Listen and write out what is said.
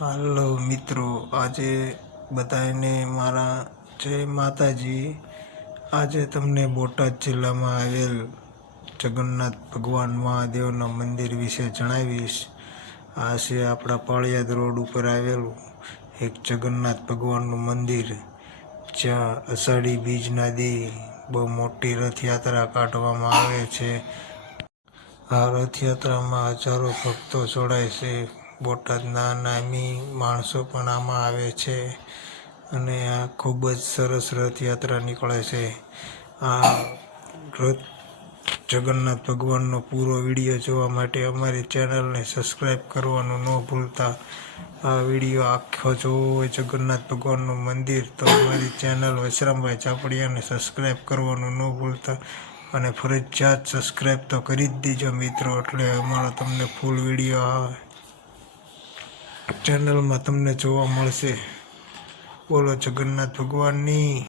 હાલો મિત્રો, આજે બધાને મારા જય માતાજી. આજે તમને બોટાદ જિલ્લામાં આવેલ જગન્નાથ ભગવાન મહાદેવના મંદિર વિશે જણાવીશ. આ છે આપણા પાળિયાદ રોડ ઉપર આવેલું એક જગન્નાથ ભગવાનનું મંદિર. જ્યાં અષાઢી બીજના દી બહુ મોટી રથયાત્રા કાઢવામાં આવે છે. આ રથયાત્રામાં હજારો ભક્તો જોડાય છે. બોટાદના નામી માણસો પણ આમાં આવે છે અને આ ખૂબ જ સરસ રથયાત્રા નીકળે છે. આ રથ જગન્નાથ ભગવાનનો પૂરો વીડિયો જોવા માટે અમારી ચેનલને સબસ્ક્રાઈબ કરવાનું ન ભૂલતા. આ વીડિયો આખો જોવો હોય જગન્નાથ ભગવાનનું મંદિર તો અમારી ચેનલ વશરામભાઈ ચાપડિયાને સબસ્ક્રાઈબ કરવાનું ન ભૂલતા અને ફરજિયાત સબસ્ક્રાઈબ તો કરી જ દીજો મિત્રો એટલે અમારો તમને ફૂલ વીડિયો આવે ચેનલમાં તમને જોવા મળશે. બોલો જગન્નાથ ભગવાનની.